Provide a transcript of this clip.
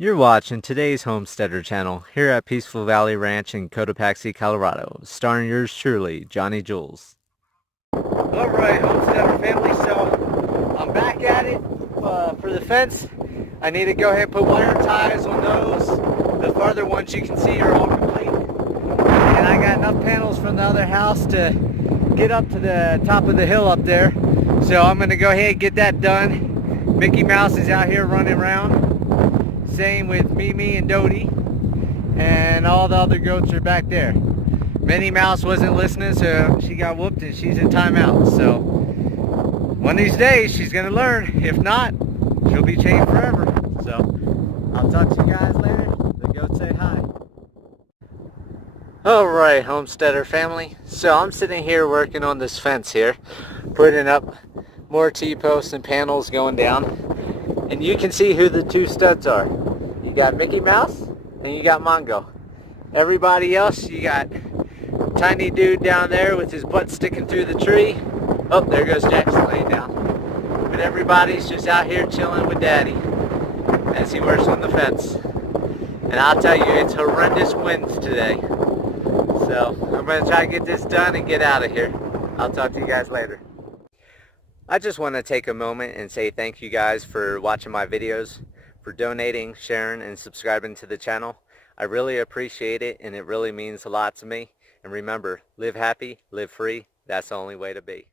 You're watching today's Homesteader channel here at Peaceful Valley Ranch in Cotopaxi, Colorado, starring yours truly, Johnny Jules. Alright, Homesteader family, so I'm back at it for the fence. I need to go ahead and put wire ties on those. The farther ones you can see are all complete. And I got enough panels from the other house to get up to the top of the hill up there. So I'm going to go ahead and get that done. Mickey Mouse is out here running around. Same with Mimi and Dodie, and all the other goats are back there. Minnie Mouse wasn't listening, so she got whooped and she's in timeout. So one of these days she's gonna learn. If not, she'll be chained forever. So I'll talk to you guys later. The goats say hi. Alright, Homesteader family. So I'm sitting here working on this fence here, putting up more T-posts and panels going down. And you can see who the two studs are. You got Mickey Mouse and you got Mongo. Everybody else, you got tiny dude down there with his butt sticking through the tree. Oh, there goes Jackson laying down. But everybody's just out here chilling with Daddy as he works on the fence. And I'll tell you, it's horrendous winds today. So I'm going to try to get this done and get out of here. I'll talk to you guys later. I just want to take a moment and say thank you guys for watching my videos, for donating, sharing, and subscribing to the channel. I really appreciate it, and it really means a lot to me. And remember, live happy, live free. That's the only way to be.